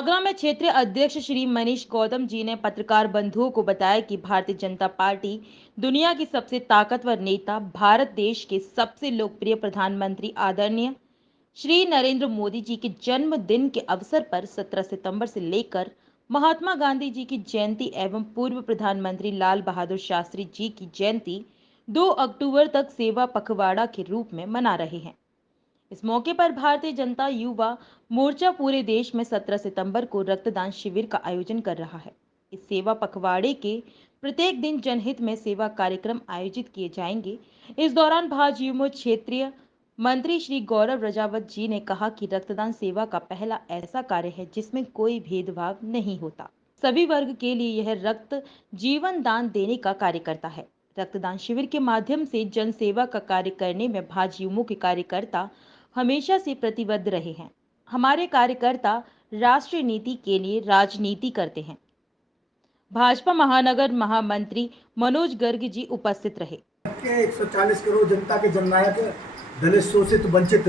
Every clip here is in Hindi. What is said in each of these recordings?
आगरा में क्षेत्रीय अध्यक्ष श्री मनीष गौतम जी ने पत्रकार बंधुओं को बताया कि भारतीय जनता पार्टी दुनिया की सबसे ताकतवर नेता, भारत देश के सबसे लोकप्रिय प्रधानमंत्री आदरणीय श्री नरेंद्र मोदी जी के जन्मदिन के अवसर पर 17 सितंबर से लेकर महात्मा गांधी जी की जयंती एवं पूर्व प्रधानमंत्री लाल बहादुर शास्त्री जी की जयंती 2 अक्टूबर तक सेवा पखवाड़ा के रूप में मना रहे हैं। इस मौके पर भारतीय जनता युवा मोर्चा पूरे देश में 17 सितंबर को रक्तदान शिविर का आयोजन कर रहा है। इस सेवा पखवाड़े के प्रत्येक दिन जनहित में सेवा कार्यक्रम आयोजित किए जाएंगे। इस दौरान भाजयुमो क्षेत्रीय मंत्री श्री गौरव रजावत जी ने कहा कि रक्तदान सेवा का पहला ऐसा कार्य है जिसमें कोई भेदभाव नहीं होता। सभी वर्ग के लिए यह रक्त जीवन दान देने का कार्य करता है। रक्तदान शिविर के माध्यम से जन सेवा का कार्य करने में भाजयुमो के कार्यकर्ता हमेशा से प्रतिबद्ध रहे हैं। हमारे कार्यकर्ता राष्ट्रीय नीति के लिए राजनीति करते हैं। भाजपा महानगर महामंत्री मनोज गर्ग जी उपस्थित रहे। 140 करोड़ जनता के जननायक, दलित, शोषित, वंचित,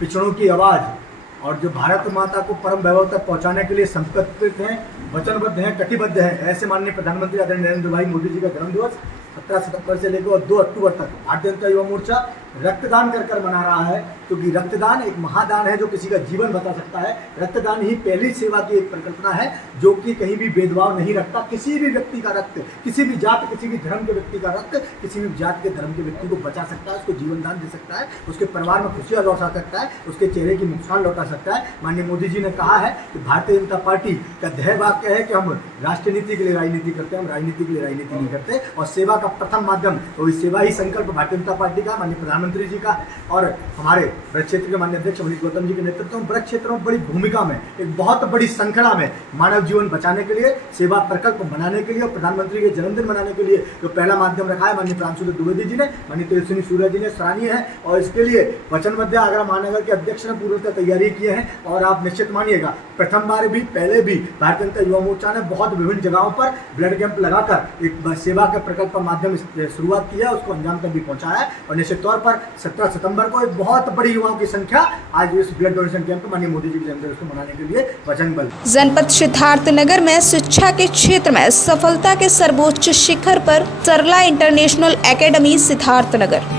पिछड़ों की आवाज और जो भारत माता को परम वैभव तक पहुंचाने के लिए संकल्पित हैं, वचनबद्ध हैं, कटिबद्ध हैं, ऐसे माननीय प्रधानमंत्री आदरणीय नरेंद्र भाई मोदी जी का जन्मदिवस 17 सितंबर से लेकर 2 अक्टूबर तक भारतीय जनता युवा मोर्चा रक्तदान कर मना रहा है, क्योंकि रक्तदान एक महादान है जो किसी का जीवन बचा सकता है। रक्तदान ही पहली सेवा की एक परिकल्पना है जो कि कहीं भी भेदभाव नहीं रखता। किसी भी व्यक्ति का रक्त, किसी भी जात, किसी भी धर्म के व्यक्ति का रक्त किसी भी जात के धर्म के व्यक्ति को बचा सकता है, उसको जीवन दान दे सकता है, उसके परिवार में खुशियां लौटा सकता है, उसके चेहरे की मुस्कान लौटा सकता है। माननीय मोदी जी ने कहा है कि भारतीय जनता पार्टी का ध्येय वाक्य है कि हम राष्ट्रीय नीति के लिए राजनीति करते हैं, हम राजनीति के लिए राजनीति नहीं करते। और सेवा का प्रथम माध्यम तो इस सेवा ही संकल्प भारतीय जनता पार्टी का, माननीय प्रधानमंत्री जी का और हमारे ब्रज क्षेत्र के माननीय अध्यक्ष मनीष गौतम जी के नेतृत्व में ब्रज क्षेत्रों में बड़ी भूमिका में, एक बहुत बड़ी श्रृंखला में मानव जीवन बचाने के लिए, सेवा प्रकल्प बनाने के लिए और प्रधानमंत्री के जन्मदिन मनाने के लिए जो पहला माध्यम रखा है माननीय प्रांशुदेव द्विवेदी जी ने, माननीय तेजस्वी सूर्या जी ने, सराहनीय है। और इसके लिए वचनबद्ध आगरा महानगर के अध्यक्ष ने पूर्वतः तैयारी किए हैं। और आप निश्चित मानिएगा, प्रथम बार भी, पहले भी भारतीय जनता युवा मोर्चा ने बहुत विभिन्न जगहों पर ब्लड कैंप लगाकर एक सेवा के प्रकल्प का माध्यम शुरुआत की है, उसको अंजाम तक भी पहुंचाया है। और निश्चित तौर पर 17 सितंबर को एक बहुत बड़ी युवाओं की संख्या आज इस ब्लड डोनेशन कैंप माननीय मोदी जी के जन्मदिन को मनाने के लिए वचनबद्ध। जनपद सिद्धार्थनगर में शिक्षा के क्षेत्र में सफलता के सर्वोच्च शिखर पर सरला इंटरनेशनल एकेडमी सिद्धार्थनगर।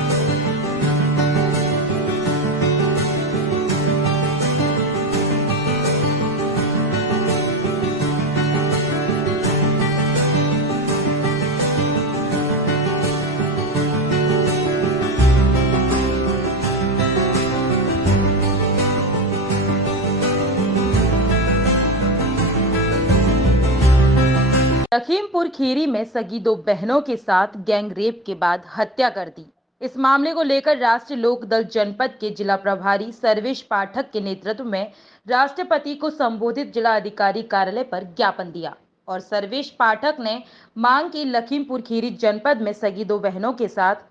लखीमपुर खीरी में सगी 2 बहनों के साथ गैंग रेप के बाद हत्या कर दी। इस मामले को लेकर राष्ट्रीय लोकदल जनपद के जिला प्रभारी सर्वेश पाठक के नेतृत्व में राष्ट्रपति को संबोधित जिला अधिकारी कार्यालय पर ज्ञापन दिया और सर्वेश पाठक ने मांग की लखीमपुर खीरी जनपद में सगी 2 बहनों के साथ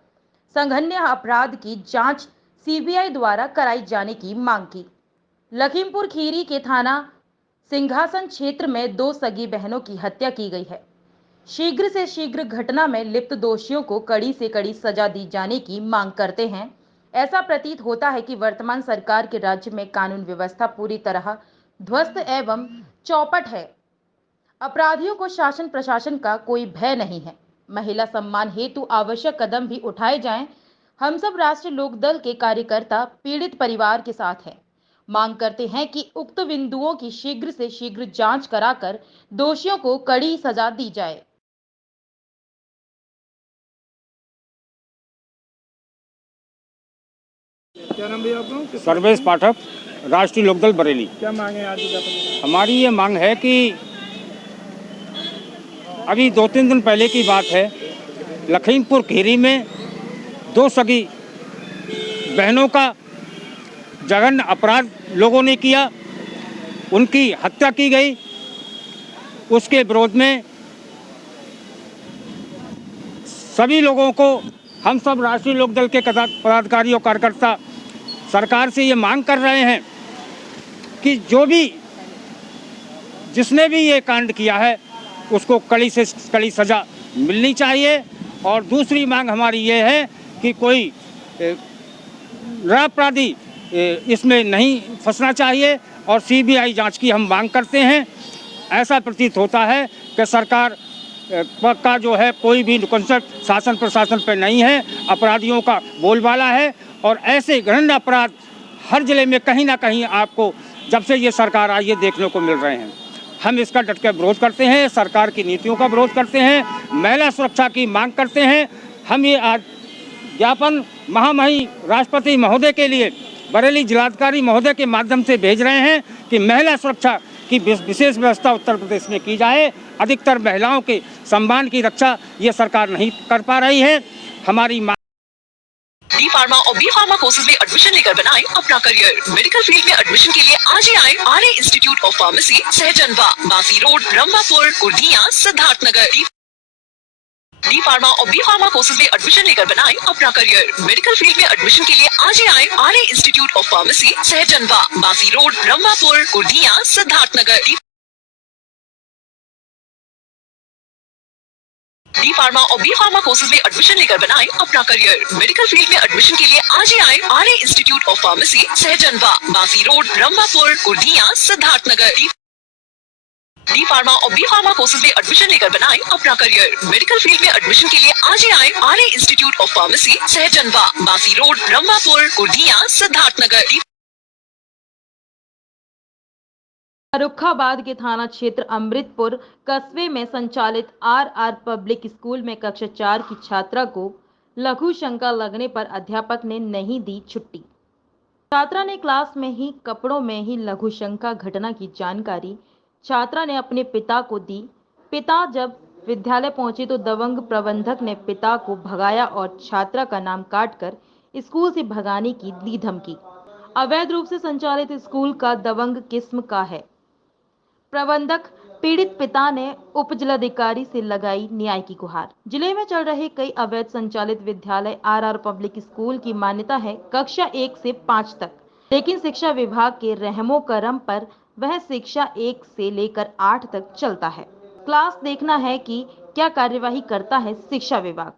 संघन्य अपराध की जांच सीबीआई द्वारा कराई जाने की मांग की। लखीमपुर खीरी के थाना सिंघासन क्षेत्र में 2 सगी बहनों की हत्या की गई है। शीघ्र से शीघ्र घटना में लिप्त दोषियों को कड़ी से कड़ी सजा दी जाने की मांग करते हैं। ऐसा प्रतीत होता है कि वर्तमान सरकार के राज्य में कानून व्यवस्था पूरी तरह ध्वस्त एवं चौपट है। अपराधियों को शासन प्रशासन का कोई भय नहीं है। महिला सम्मान हेतु आवश्यक कदम भी उठाए जाएं। हम सब राष्ट्रीय लोकदल के कार्यकर्ता पीड़ित परिवार के साथ हैं। मांग करते हैं कि उक्त बिंदुओं की शीघ्र से शीघ्र जांच कराकर दोषियों को कड़ी सजा दी जाए। क्या नाम भैया आपका? सर्वेश पाठक, राष्ट्रीय लोकदल बरेली। क्या मांग है आज? हमारी ये मांग है कि अभी 2-3 दिन पहले की बात है, लखीमपुर खीरी में 2 सगी बहनों का जघन्य अपराध लोगों ने किया, उनकी हत्या की गई। उसके विरोध में सभी लोगों को, हम सब राष्ट्रीय लोकदल के पदाधिकारी और कार्यकर्ता सरकार से ये मांग कर रहे हैं कि जो भी जिसने भी ये कांड किया है उसको कड़ी से कड़ी सज़ा मिलनी चाहिए। और दूसरी मांग हमारी ये है कि कोई निरपराधी इसमें नहीं फंसना चाहिए और सीबीआई जांच की हम मांग करते हैं। ऐसा प्रतीत होता है कि सरकार का जो है कोई भी कंसेप्ट शासन प्रशासन पर नहीं है, अपराधियों का बोलबाला है और ऐसे घृण्य अपराध हर जिले में कहीं ना कहीं आपको जब से ये सरकार आई है देखने को मिल रहे हैं। हम इसका डट के विरोध करते हैं, सरकार की नीतियों का विरोध करते हैं, महिला सुरक्षा की मांग करते हैं। हम ये आज ज्ञापन महामहिम राष्ट्रपति महोदय के लिए बरेली जिलाधिकारी महोदय के माध्यम से भेज रहे हैं कि महिला सुरक्षा की विशेष व्यवस्था उत्तर प्रदेश में की जाए। अधिकतर महिलाओं के सम्मान की रक्षा ये सरकार नहीं कर पा रही है। हमारी डी फार्मा और बी फार्मा कोर्सेज में एडमिशन लेकर बनाएं अपना करियर। मेडिकल फील्ड में एडमिशन के लिए आज ही आए Arya institute of pharmacy, Sahjanwa, Basi road, Rambhapur, Kurdiya, Siddharthnagar. D pharma और बी फार्मा कोर्सेज में एडमिशन लेकर बनाएं अपना करियर। मेडिकल फील्ड में एडमिशन के लिए आज ही आए Arya institute of pharmacy, Sahjanwa, Basi road, Rambhapur, Kurdiya, Siddharthnagar. D pharma और बी फार्मा कोर्सेज में एडमिशन लेकर बनाएं अपना करियर। मेडिकल फील्ड में एडमिशन के लिए आज ही आए Arya institute of pharmacy, Sahjanwa, Basi road, Rambhapur, Kurdiya, Siddharthnagar. D pharma और बी फार्मा कोर्सेज में एडमिशन लेकर बनाएं अपना करियर। मेडिकल फील्ड में एडमिशन के लिए आज ही आए Arya institute of pharmacy, Sahjanwa, Basi road, Rambhapur, Kurdiya, Siddharthnagar. Farrukhabad के थाना क्षेत्र अमृतपुर कस्बे में संचालित आर पब्लिक स्कूल में कक्षा 4 की छात्रा को लघु शंका लगने पर अध्यापक ने नहीं दी छुट्टी। छात्रा ने क्लास में ही कपड़ों में ही लघु शंका घटना की जानकारी छात्रा ने अपने पिता को दी। पिता जब विद्यालय पहुंचे तो दबंग प्रबंधक ने पिता को भगाया और छात्रा का नाम काटकर स्कूल से भगाने की दी धमकी। अवैध रूप से संचालित स्कूल का दबंग किस्म का है। प्रबंधक पीड़ित पिता ने उप जिलाधिकारी से लगाई न्याय की गुहार। जिले में चल रहे कई अवैध संचालित विद्यालय आर पब्लिक स्कूल की मान्यता है कक्षा 1 से 5 तक, लेकिन शिक्षा विभाग के रहमो करम पर वह शिक्षा 1 से लेकर 8 तक चलता है। क्लास देखना है कि क्या कार्यवाही करता है शिक्षा विभाग।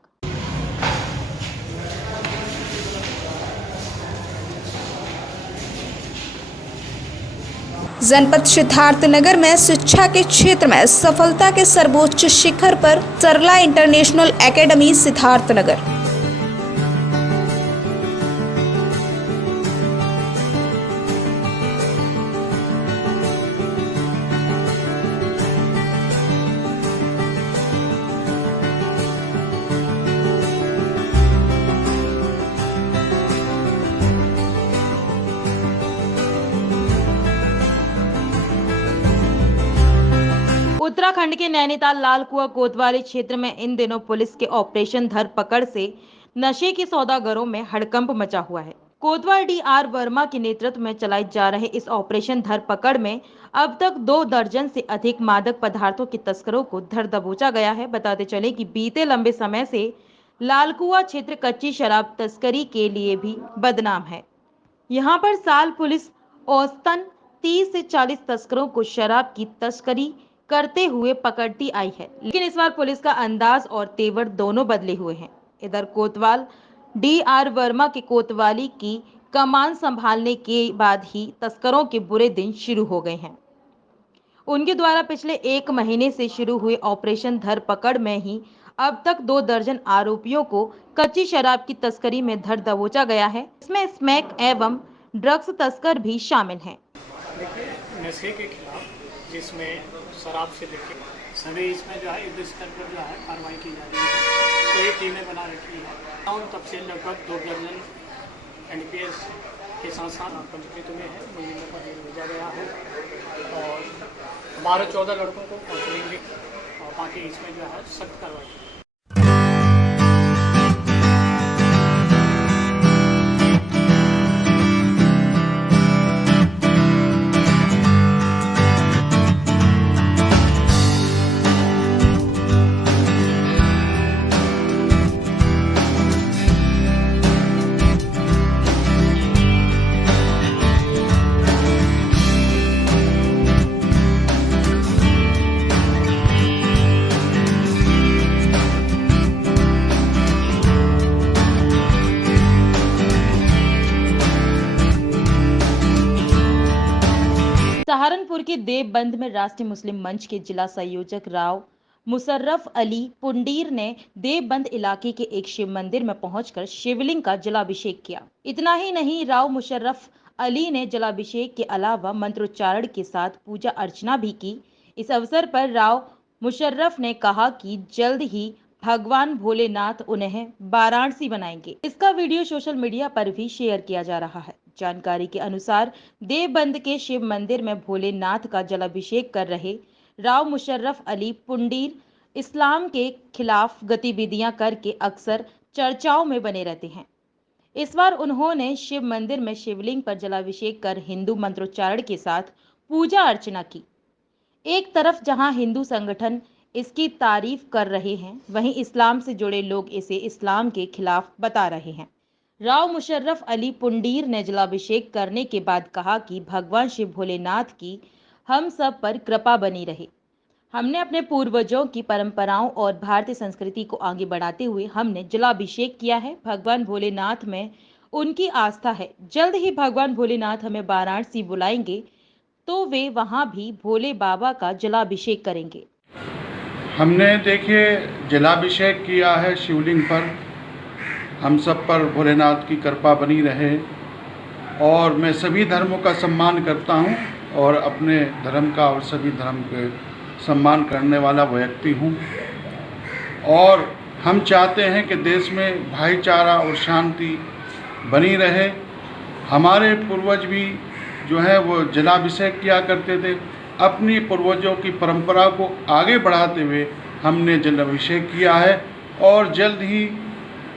जनपद सिद्धार्थनगर में शिक्षा के क्षेत्र में सफलता के सर्वोच्च शिखर पर सरला इंटरनेशनल एकेडमी सिद्धार्थनगर। उत्तराखंड के नैनीताल लालकुआ कोतवाली क्षेत्र में इन दिनों पुलिस के ऑपरेशन धरपकड़ से नशे के सौदागरों में हड़कंप मचा हुआ है। कोतवाल डी.आर. वर्मा के नेतृत्व में चलाई जा रहे इस ऑपरेशन धरपकड़ में अब तक 2 दर्जन से अधिक मादक पदार्थों के तस्करों को धर दबोचा गया है। बताते चले कि बीते लंबे समय से लालकुआ क्षेत्र कच्ची शराब तस्करी के लिए भी बदनाम है। यहाँ पर साल पुलिस औसतन 30 से 40 तस्करों को शराब की तस्करी करते हुए पकड़ती आई है, लेकिन इस बार पुलिस का अंदाज और तेवर दोनों बदले हुए हैं। इधर कोतवाल डी.आर. वर्मा के कोतवाली की कमान संभालने के बाद ही तस्करों के बुरे दिन शुरू हो गए हैं। उनके द्वारा पिछले 1 महीने से शुरू हुए ऑपरेशन धरपकड़ में ही अब तक 2 दर्जन आरोपियों को कच्ची शराब की तस्करी में धर दबोचा गया है। इसमें स्मैक एवं ड्रग्स तस्कर भी शामिल हैं। नशे के खिलाफ जिसमें शराब से लेकर सभी इसमें जो है युद्ध स्तर पर जो है कार्रवाई की जा रही है। तो ये टीमें बना रखी है और तब से लगभग 2 दर्जन NPS के साथ साथ पंजीकृत में है, मुहिम पर भेजा गया है और 12-14 लड़कों को काउंसलिंग भी और बाकी इसमें जो है सख्त कार्रवाई। सहारनपुर के देवबंद में राष्ट्रीय मुस्लिम मंच के जिला संयोजक राव मुशर्रफ अली पुंडीर ने देवबंद इलाके के एक शिव मंदिर में पहुंचकर शिवलिंग का जलाभिषेक किया। इतना ही नहीं, राव मुशर्रफ अली ने जलाभिषेक के अलावा मंत्रोच्चारण के साथ पूजा अर्चना भी की। इस अवसर पर राव मुशर्रफ ने कहा कि जल्द ही भगवान भोलेनाथ उन्हें वाराणसी बनाएंगे। इसका वीडियो सोशल मीडिया पर भी शेयर किया जा रहा है। जानकारी के अनुसार देवबंद के शिव मंदिर में भोलेनाथ का जलाभिषेक कर रहे राव मुशर्रफ अली पुंडीर इस्लाम के खिलाफ गतिविधियां करके अक्सर चर्चाओं में बने रहते हैं। इस बार उन्होंने शिव मंदिर में शिवलिंग पर जलाभिषेक कर हिंदू मंत्रोच्चारण के साथ पूजा अर्चना की। एक तरफ जहां हिंदू संगठन इसकी तारीफ कर रहे हैं, वहीं इस्लाम से जुड़े लोग इसे इस्लाम के खिलाफ बता रहे हैं। राव मुशर्रफ अली पुंडीर ने जलाभिषेक करने के बाद कहा कि भगवान शिव भोलेनाथ की हम सब पर कृपा बनी रहे। हमने अपने पूर्वजों की परंपराओं और भारतीय संस्कृति को आगे बढ़ाते हुए हमने जलाभिषेक किया है। भगवान भोलेनाथ में उनकी आस्था है। जल्द ही भगवान भोलेनाथ हमें वाराणसी बुलाएंगे तो वे वहां भी भोले बाबा का जलाभिषेक करेंगे। हमने देखिए जलाभिषेक किया है शिवलिंग पर। हम सब पर भोलेनाथ की कृपा बनी रहे और मैं सभी धर्मों का सम्मान करता हूं और अपने धर्म का और सभी धर्म के सम्मान करने वाला व्यक्ति हूं। और हम चाहते हैं कि देश में भाईचारा और शांति बनी रहे। हमारे पूर्वज भी जो है वो जलाभिषेक किया करते थे। अपनी पूर्वजों की परंपरा को आगे बढ़ाते हुए हमने जलाभिषेक किया है और जल्द ही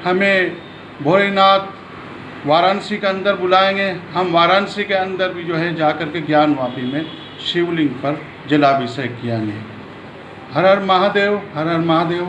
हमें भोलेनाथ वाराणसी के अंदर बुलाएंगे। हम वाराणसी के अंदर भी जो है जाकर के ज्ञानवापी में शिवलिंग पर जलाभिषेक किएंगे। हर हर महादेव, हर हर महादेव,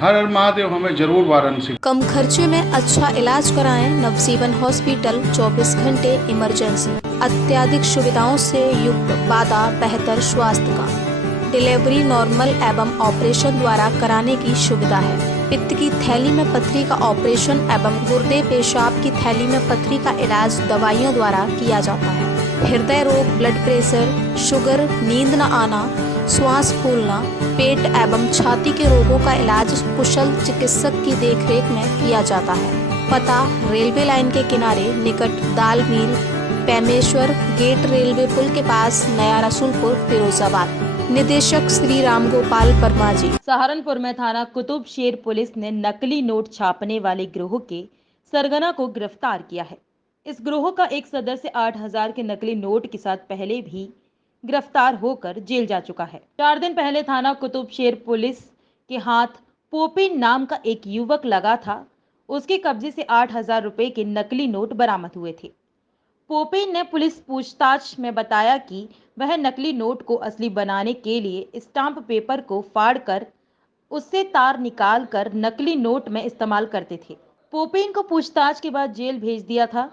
हर हर महादेव। हमें जरूर वाराणसी। कम खर्चे में अच्छा इलाज कराएं। नवजीवन हॉस्पिटल 24 घंटे इमरजेंसी, अत्याधिक सुविधाओं से युक्त वादा बेहतर स्वास्थ्य का। डिलीवरी नॉर्मल एवं ऑपरेशन द्वारा कराने की सुविधा है। पित्त की थैली में पथरी का ऑपरेशन एवं गुर्दे पेशाब की थैली में पथरी का इलाज दवाइयों द्वारा किया जाता है। हृदय रोग, ब्लड प्रेशर, शुगर, नींद न आना, श्वास फूलना, पेट एवं छाती के रोगों का इलाज कुशल चिकित्सक की देखरेख में किया जाता है। पता रेलवे लाइन के किनारे निकट दाल मिल, पेमेश्वर गेट, रेलवे पुल के पास, नया रसूलपुर, फिरोजाबाद। निदेशक श्री राम गोपाल वर्मा जी। सहारनपुर में थाना कुतुब शेर पुलिस ने नकली नोट छापने वाले गिरोह के सरगना को गिरफ्तार किया है। इस गिरोह का एक सदस्य 8,000 के नकली नोट के साथ पहले भी गिरफ्तार होकर जेल जा चुका है। 4 दिन पहले थाना कुतुब शेर पुलिस के हाथ पोपिन नाम का एक युवक लगा था। उसके कब्जे से 8,000 रुपए के नकली नोट बरामद हुए थे। पोपिन ने पुलिस पूछताछ में बताया कि वह नकली नोट को असली बनाने के लिए स्टाम्प पेपर को फाड़कर उससे तार निकालकर नकली नोट में इस्तेमाल करते थे। पोपिन को पूछताछ के बाद जेल भेज दिया था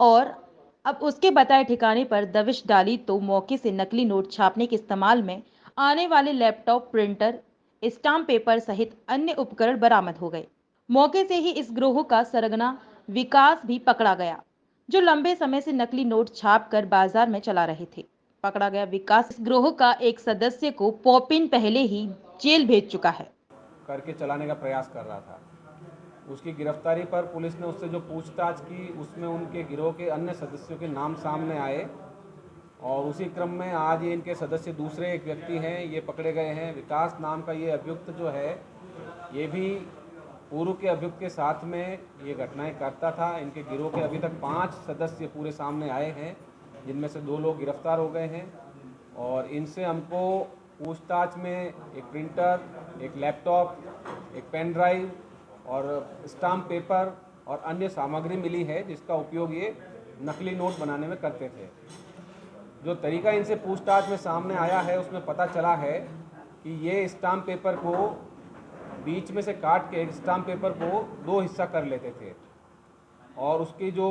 और अब उसके बताए ठिकाने पर दबिश डाली तो मौके से नकली नोट छापने के इस्तेमाल में आने वाले लैपटॉप, प्रिंटर, स्टाम्प पेपर सहित अन्य उपकरण बरामद हो गए। मौके से ही इस गिरोह का सरगना विकास भी पकड़ा गया, जो लंबे समय से नकली नोट छापकर बाजार में चला रहे थे। पकड़ा गया विकास इस गिरोह का एक सदस्य को पोपिन पहले ही जेल भेज चुका है। करके चलाने का प्रयास कर रहा था। उसकी गिरफ्तारी पर पुलिस ने उससे जो पूछताछ की, उसमें उनके गिरोह के अन्य सदस्यों के नाम सामने आए और उसी क्रम में आज ये इनके सदस्य दूसरे एक व्यक्ति हैं, ये पकड़े गए हैं। विकास नाम का ये अभियुक्त जो है, ये भी पूर्व के अभियुक्त के साथ में ये घटनाएं करता था। इनके गिरोह के अभी तक 5 सदस्य पूरे सामने आए हैं, जिनमें से 2 लोग गिरफ्तार हो गए हैं और इनसे हमको पूछताछ में एक प्रिंटर, एक लैपटॉप, एक पेन ड्राइव और स्टाम्प पेपर और अन्य सामग्री मिली है, जिसका उपयोग ये नकली नोट बनाने में करते थे। जो तरीका इनसे पूछताछ में सामने आया है, उसमें पता चला है कि ये स्टाम्प पेपर को बीच में से काट के स्टाम्प पेपर को 2 हिस्सा कर लेते थे और उसकी जो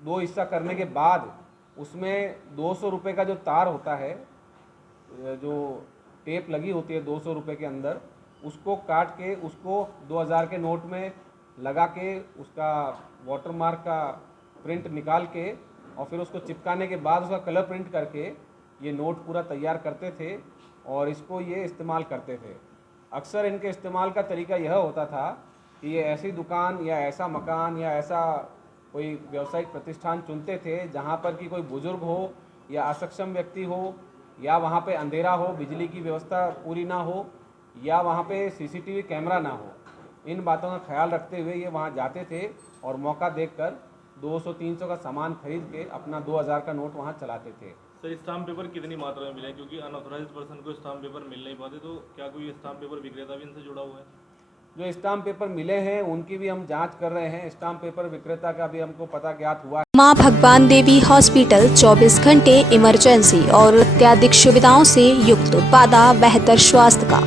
2 हिस्सा करने के बाद उसमें 200 रुपये का जो तार होता है, जो टेप लगी होती है 200 रुपये के अंदर, उसको काट के उसको 2000 के नोट में लगा के उसका वाटरमार्क का प्रिंट निकाल के और फिर उसको चिपकाने के बाद उसका कलर प्रिंट करके ये नोट पूरा तैयार करते थे और इसको ये इस्तेमाल करते थे। अक्सर इनके इस्तेमाल का तरीका यह होता था कि ये ऐसी दुकान या ऐसा मकान या ऐसा कोई व्यावसायिक प्रतिष्ठान चुनते थे जहाँ पर कि कोई बुजुर्ग हो या असक्षम व्यक्ति हो या वहाँ पे अंधेरा हो, बिजली की व्यवस्था पूरी ना हो या वहाँ पे सीसीटीवी कैमरा ना हो। इन बातों का ख्याल रखते हुए ये वहाँ जाते थे और मौका देखकर 200-300 का सामान खरीद के अपना 2000 का नोट वहाँ चलाते थे। सर, स्टाम्प पेपर कितनी मात्रा में मिले? क्योंकि अनऑथराइज्ड पर्सन को स्टाम्प पेपर मिल नहीं पाते, तो क्या कोई स्टाम्प पेपर विक्रेता भी इनसे जुड़ा हुआ है? जो स्टाम्प पेपर मिले हैं उनकी भी हम जांच कर रहे हैं। स्टाम्प पेपर विक्रेता का भी हमको पता ज्ञात हुआ है। मां भगवान देवी हॉस्पिटल 24 घंटे इमरजेंसी और अत्याधिक सुविधाओं से युक्त, वादा बेहतर स्वास्थ्य का।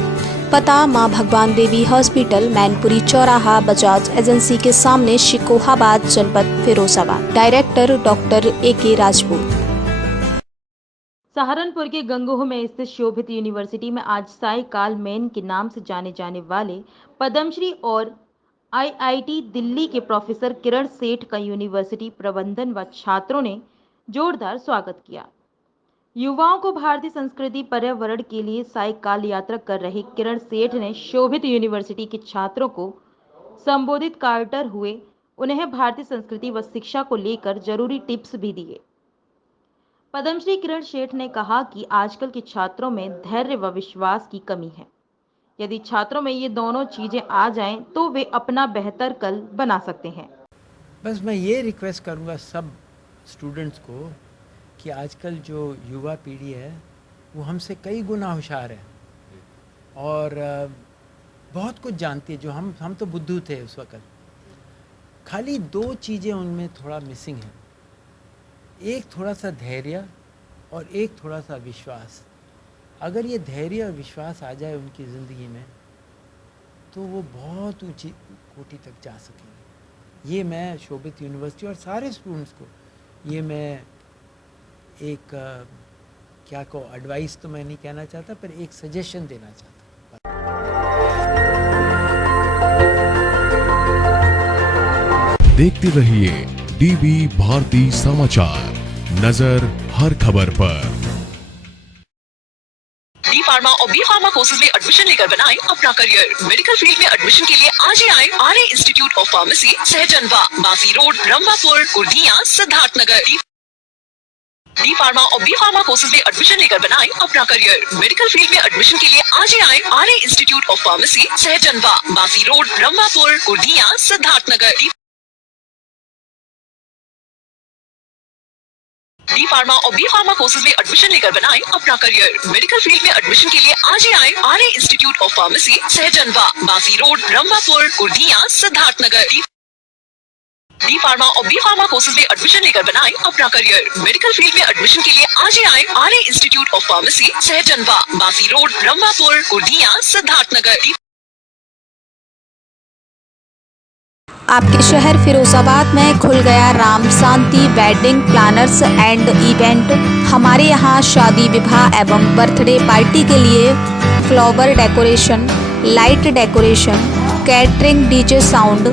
पता मां भगवान देवी हॉस्पिटल, मैनपुरी चौराहा, बजाज एजेंसी के सामने, शिकोहाबाद, जनपद Firozabad. Director doctor AK Rajput. Saharanpur के गंगोह में स्थित शोभित यूनिवर्सिटी में आज साई काल मैन के नाम से जाने जाने वाले पद्मश्री और IIT दिल्ली के प्रोफेसर किरण सेठ का यूनिवर्सिटी प्रबंधन व छात्रों ने जोरदार स्वागत किया। युवाओं को भारतीय संस्कृति पर्यावरण के लिए साई काल यात्रा कर रहे किरण सेठ ने शोभित यूनिवर्सिटी के छात्रों को संबोधित करते हुए उन्हें भारतीय संस्कृति व शिक्षा को लेकर जरूरी टिप्स भी दिए। पद्मश्री किरण सेठ ने कहा कि आजकल के छात्रों में धैर्य व विश्वास की कमी है। यदि छात्रों में ये दोनों चीजें आ जाएं तो वे अपना बेहतर कल बना सकते हैं। बस मैं ये रिक्वेस्ट करूँगा सब स्टूडेंट्स को कि आजकल जो युवा पीढ़ी है वो हमसे कई गुना होशियार है और बहुत कुछ जानती है। जो हम तो बुद्धू थे उस वक़्त। खाली 2 चीज़ें उनमें थोड़ा मिसिंग है, एक थोड़ा सा धैर्य और एक थोड़ा सा विश्वास। अगर ये धैर्य और विश्वास आ जाए उनकी ज़िंदगी में तो वो बहुत ऊंची कोटि तक जा सकेंगे। ये मैं शोभित यूनिवर्सिटी और सारे स्टूडेंट्स को ये मैं एक क्या को एडवाइस तो मैं नहीं कहना चाहता, पर एक सजेशन देना चाहता। देखते रहिए DB भारती समाचार, नजर हर खबर पर। डी फार्मा और बी फार्मा कोर्सेज में एडमिशन लेकर बनाएं अपना करियर। मेडिकल फील्ड में एडमिशन के लिए आज ही आए RA institute of pharmacy, Sahjanwa, Basi road, Rambhapur, Kurdiya, Siddharthnagar. D pharma और बी फार्मा कोर्सेज में एडमिशन लेकर बनाएं अपना करियर। मेडिकल फील्ड में एडमिशन के लिए आज ही आए RA institute of pharmacy, Sahjanwa, Basi road, Rambhapur, Kurdiya, Siddharthnagar. D pharma और बी फार्मा कोर्सेज में एडमिशन लेकर बनाएं अपना करियर। मेडिकल फील्ड में एडमिशन के लिए आज ही आए RA institute of pharmacy, Sahjanwa, Basi road, Rambhapur, Kurdiya, Siddharthnagar. D pharma और बी फार्मा कोर्सेज में एडमिशन लेकर बनाएं अपना करियर। मेडिकल फील्ड में एडमिशन के लिए आज ही आए RA institute of pharmacy, Sahjanwa, Basi road, Rambhapur, Kurdiya, Siddharthnagar. आपके शहर फिरोजाबाद में खुल गया राम शांति वेडिंग प्लानर्स एंड इवेंट। हमारे यहाँ शादी, विवाह एवं बर्थडे पार्टी के लिए flower decoration, light decoration, catering, DJ sound,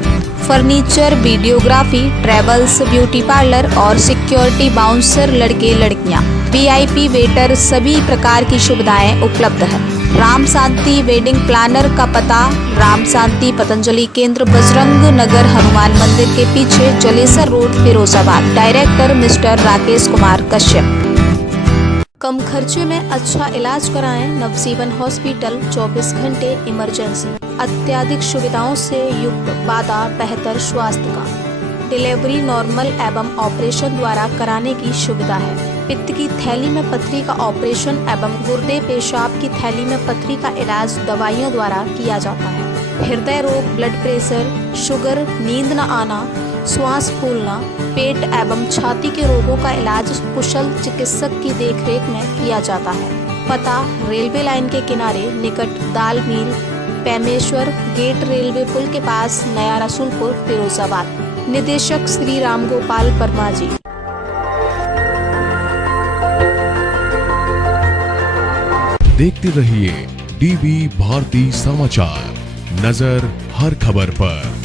furniture, videography, travels, beauty parlour और सिक्योरिटी, बाउंसर, लड़के लड़कियाँ, VIP वेटर, सभी प्रकार की सुविधाएं उपलब्ध है। राम शांति वेडिंग प्लानर का पता: राम शांति पतंजलि केंद्र, बजरंग नगर, हनुमान मंदिर के पीछे, Jalesar road, Firozabad. Director mister Rakesh Kumar Kashyap. कम खर्चे में अच्छा इलाज कराएं नवजीवन हॉस्पिटल, 24 घंटे इमरजेंसी, अत्याधिक सुविधाओं से युक्त, वादा बेहतर स्वास्थ्य का। डिलीवरी नॉर्मल एवं ऑपरेशन द्वारा कराने की सुविधा है। पित्त की थैली में पथरी का ऑपरेशन एवं गुर्दे पेशाब की थैली में पथरी का इलाज दवाइयों द्वारा किया जाता है। हृदय रोग, ब्लड प्रेशर, शुगर, नींद न आना, श्वास फूलना, पेट एवं छाती के रोगों का इलाज कुशल चिकित्सक की देखरेख में किया जाता है। पता: रेलवे लाइन के किनारे निकट दाल मिल, पेमेश्वर गेट, रेलवे पुल के पास, नया रसूलपुर, फिरोजाबाद। निदेशक श्री राम गोपाल वर्मा जी। देखते रहिए DB भारती समाचार, नजर हर खबर पर।